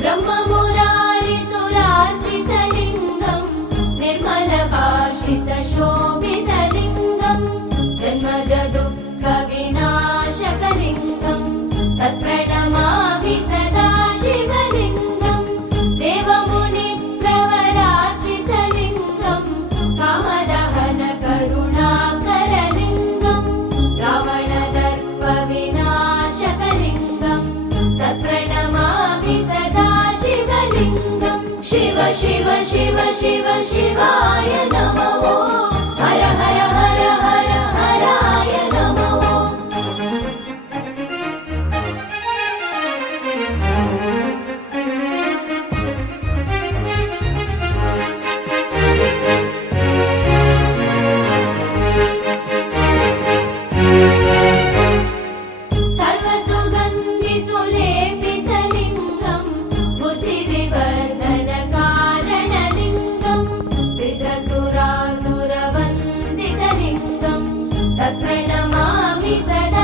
ब्रह्ममुरारिसुरार्चितलिङ्गं निर्मलभाषितशोभितलिङ्गं जन्मजदुःखविनाशकलिङ्गं तत्प्रणमामि सदा शिवलिङ्गं देवमुनिप्रवरार्चितलिङ्गं कामदहनकरुणाकरलिङ्गं रावणदर्पविनाशकलिङ्गं तत्प्रणमामि सदा शिवलिङ्गं शिव शिव शिव शिव शिवाय नमः हर हर हर हर हराय नमः सर्वसुगन्धिसुलेपितलिङ्गं बुद्धिविवर्धनकारणलिङ्गं सिद्धसुरासुरवन्दितलिङ्गं तत्प्रणमामि सदा